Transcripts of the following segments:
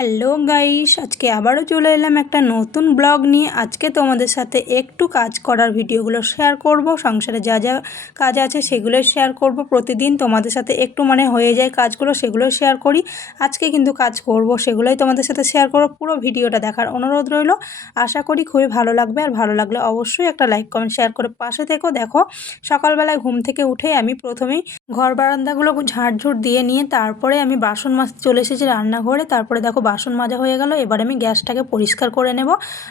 Hello guys, আজকে আবারও চলে এলাম একটা নতুন ব্লগ নিয়ে। আজকে তোমাদের সাথে একটু কাজ করার ভিডিওগুলো শেয়ার করব। সংসারে যা যা কাজ আছে সেগুলো শেয়ার করব। প্রতিদিন তোমাদের সাথে একটু হয়ে যায় কাজগুলো, সেগুলো শেয়ার করি। আজকে কিন্তু কাজ করব, সেগুলোই তোমাদের সাথে শেয়ার করব। পুরো ভিডিওটা দেখার অনুরোধ রইল। আশা করি খুবই ভালো লাগবে, আর ভালো লাগলে অবশ্যই একটা লাইক কমেন্ট শেয়ার করে পাশে থেকো। দেখো, সকালবেলায় ঘুম থেকে উঠে আমি প্রথমেই ঘর বারান্দাগুলো ঝাড়ঝুড় দিয়ে নিয়ে তারপরে আমি বাসন মাজতে চলে এসেছি রান্নাঘরে। তারপরে দেখো বাসন মাজা হয়ে গেল। এবার আমি গ্যাসটাকে পরিষ্কার করে নেব।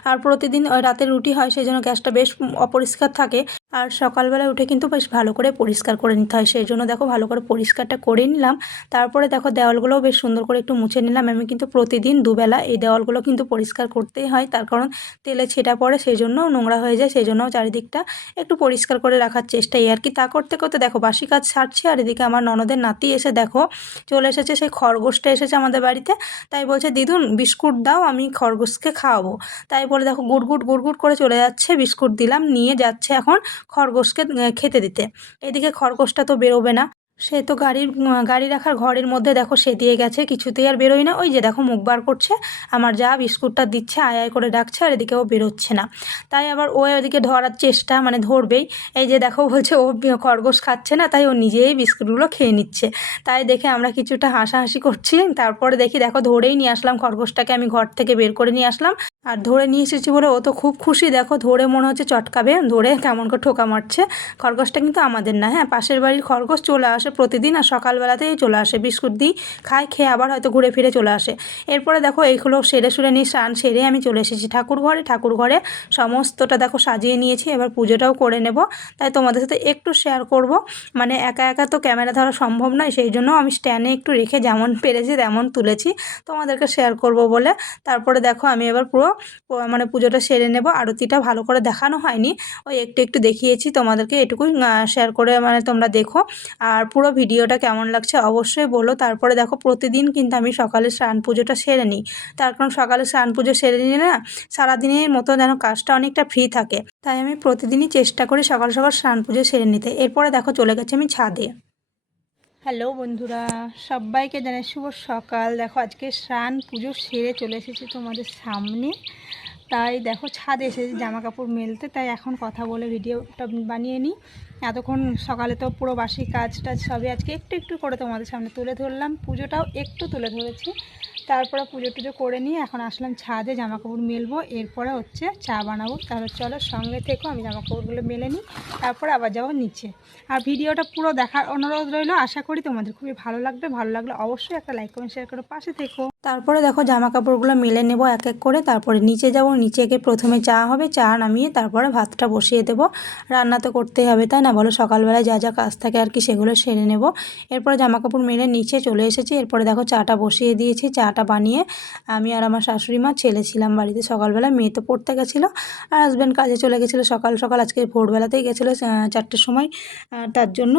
আর প্রতিদিন রাতে রুটি হয়, সেই জন্য গ্যাসটা বেশ অপরিষ্কার থাকে। আর সকালবেলায় উঠে কিন্তু বেশ ভালো করে পরিষ্কার করে নিতে হয়, সেই জন্য দেখো ভালো করে পরিষ্কারটা করে নিলাম। তারপরে দেখো দেওয়ালগুলোও বেশ সুন্দর করে একটু মুছে নিলাম। আমি কিন্তু প্রতিদিন দুবেলা এই দেওয়ালগুলো কিন্তু পরিষ্কার করতেই হয়, তার কারণ তেলে ছেটা পড়ে, সেই জন্য নোংরা হয়ে যায়, সেই জন্য চারিদিকটা একটু পরিষ্কার করে রাখার চেষ্টাই আর কি। তা করতে করতে দেখো বাসি কাজ সারছি, আর এদিকে আমার ননদের নাতি এসে দেখো চলে এসেছে। সেই খরগোশটা এসেছে আমাদের বাড়িতে, তাই বলছে দিদুন বিস্কুট দাও, আমি খরগোশকে খাওয়াবো। তাই বলে দেখো গুড়গুড় গুড়গুড় করে চলে যাচ্ছে। বিস্কুট দিলাম, নিয়ে যাচ্ছে এখন খরগোশকে খেতে দিতে। এদিকে খরগোশটা তো বেরোবে না, সে তো গাড়ি রাখার ঘরের মধ্যে দেখো সে দিয়ে গেছে, কিছুতেই আর বেরোয় না। ওই যে দেখো মুখ বার করছে, আমার যা বিস্কুটটা দিচ্ছে আয় আয় করে ডাকছে, আর এদিকে ও বেরোচ্ছে না। তাই আবার ও এদিকে ধরার চেষ্টা, ধরবেই। এই যে দেখো বলছে ও খরগোশ খাচ্ছে না, তাই ও নিজেই বিস্কুটগুলো খেয়ে নিচ্ছে। তাই দেখে আমরা কিছুটা হাসাহাসি করছি। তারপরে দেখো ধরেই নিয়ে আসলাম খরগোশটাকে, আমি ঘর থেকে বের করে নিয়ে আসলাম। আর ধরে নিয়ে এসেছি বলে ও তো খুব খুশি। দেখো ধরে মনে হচ্ছে চটকাবে, ধরে কেমন করে ঠোকা মারছে। খরগোশটা কিন্তু আমাদের না, হ্যাঁ পাশের বাড়ির খরগোশ। চলে আসে প্রতিদিন, আর সকালবেলাতেই চলে আসে, বিস্কুট দিই খায়, খেয়ে আবার হয়তো ঘুরে ফিরে চলে আসে। এরপরে দেখো এইগুলো সেরে নিয়ে স্নান সেরে আমি চলে এসেছি ঠাকুর ঘরে সমস্তটা দেখো সাজিয়ে নিয়েছি। এবার পুজোটাও করে নেব, তাই তোমাদের সাথে একটু শেয়ার করব। একা একা তো ক্যামেরা ধরা সম্ভব নয়, সেই জন্য আমি স্ট্যান্ডে একটু রেখে যেমন পেরেছি তেমন তুলেছি তোমাদেরকে শেয়ার করব বলে। তারপরে দেখো আমি এবার পুরো পুজোটা সেরে নেব। আরতিটা ভালো করে দেখানো হয়নি, ওই একটু একটু দেখিয়েছি তোমাদেরকে, এটুকুই শেয়ার করে তোমরা দেখো। আর পুরো ভিডিওটা কেমন লাগছে অবশ্যই বলো। তারপরে দেখো প্রতিদিন কিন্তু আমি সকালে স্নান পুজোটা সেরে নিই, তার কারণ সকালে স্নান পুজো সেরে নিলে না সারাদিনের মতো যেন কাজটা অনেকটা ফ্রি থাকে। তাই আমি প্রতিদিনই চেষ্টা করি সকাল সকাল স্নান পুজো সেরে নিতে। এরপরে দেখো চলে গেছে আমি ছাদে। হ্যালো বন্ধুরা, সবাইকে জানাই শুভ সকাল। দেখো আজকে স্নান পুজো সেরে চলে এসেছি তোমাদের সামনে। তাই দেখো ছাদে এসেছি জামা কাপড় মেলতে, তাই এখন কথা বলে ভিডিওটা বানিয়ে নিই। এতক্ষণ সকালে তো পুরো বাসি কাজ টাজ সবই আজকে একটু একটু করে তোমাদের সামনে তুলে ধরলাম, পুজোটাও একটু তুলে ধরেছি। তারপরে পুজো টুজো করে নিয়ে এখন আসলাম ছাদে জামা কাপড় মেলবো, এরপরে হচ্ছে চা বানাবো। তাহলে চলো সঙ্গে থেকো, আমি জামা কাপড়গুলো মেলে নিই, তারপরে আবার যাবো নিচে। আর ভিডিওটা পুরো দেখার অনুরোধ রইল, আশা করি তোমাদের খুবই ভালো লাগবে। ভালো লাগলে অবশ্যই একটা লাইক কমেন্ট শেয়ার করে পাশে থেকো। তারপরে দেখো জামা কাপড়গুলো মেলে নেব এক এক করে, তারপরে নিচে যাব। নিচে গিয়ে প্রথমে চা হবে, চা নামিয়ে তারপরে ভাতটা বসিয়ে দেবো। রান্না তো করতেই হবে তাই না বলো, সকালবেলায় যা যা কাজ থাকে আর কি সেগুলো সেরে নেব। এরপরে জামা কাপড় মেলে নিচে চলে এসেছি। এরপরে দেখো চাটা বসিয়ে দিয়েছি। চাটা বানিয়ে আমি আর আমার শাশুড়ি মা ছেলে ছিলাম বাড়িতে সকালবেলা। মেয়ে তো পড়তে গেছিলো, আর হাজব্যান্ড কাজে চলে গেছিলো সকাল সকাল। আজকে ভোরবেলাতেই গেছিলো 4টের সময়, তার জন্য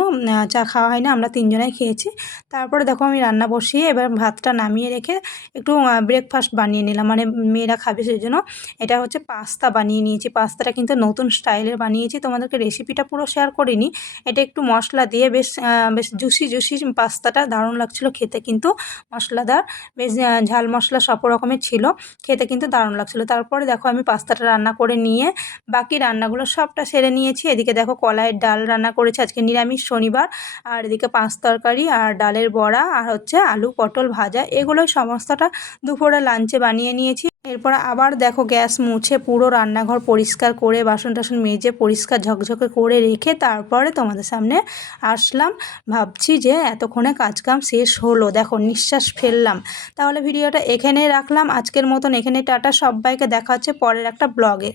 চা খাওয়া হয় না, আমরা তিনজনাই খেয়েছি। তারপরে দেখো আমি রান্না বসিয়ে এবার ভাতটা নামিয়ে রেখে একটু ব্রেকফাস্ট বানিয়ে নিলাম, মেয়েরা খাবে সেই জন্য। এটা হচ্ছে পাস্তা বানিয়ে নিয়েছি। পাস্তাটা কিন্তু নতুন স্টাইলের বানিয়েছি, তোমাদেরকে রেসিপিটা পুরো শেয়ার করিনি। এটা একটু মশলা দিয়ে বেশ বেশ জুসি জুসি পাস্তাটা দারুণ লাগছিলো খেতে, কিন্তু মশলাদার বেশ ঝাল মশলা সব রকমের ছিল, খেতে কিন্তু দারুণ লাগছিলো। তারপরে দেখো আমি পাস্তাটা রান্না করে নিয়ে বাকি রান্নাগুলো সবটা সেরে নিয়েছি। এদিকে দেখো কলাইয়ের ডাল রান্না করেছি, আজকে নিরামিষ শনিবার। আর এদিকে পাঁচ তরকারি আর ডালের বড়া আর হচ্ছে আলু পটল ভাজা, এগুলোই সমস্তটা দুপুরে লাঞ্চে বানিয়ে নিয়েছি। এরপর আবার দেখো গ্যাস মুছে পুরো রান্নাঘর পরিষ্কার করে বাসন টাসন মেজে পরিষ্কার ঝকঝকে করে রেখে তারপরে তোমাদের সামনে আসলাম। ভাবছি যে এতক্ষণে কাজকাম শেষ হলো, দেখো নিঃশ্বাস ফেললাম। তাহলে ভিডিওটা এখানেই রাখলাম আজকের মতন, এখানে টাটা। সবাইকে দেখা হচ্ছে পরের একটা ব্লগে।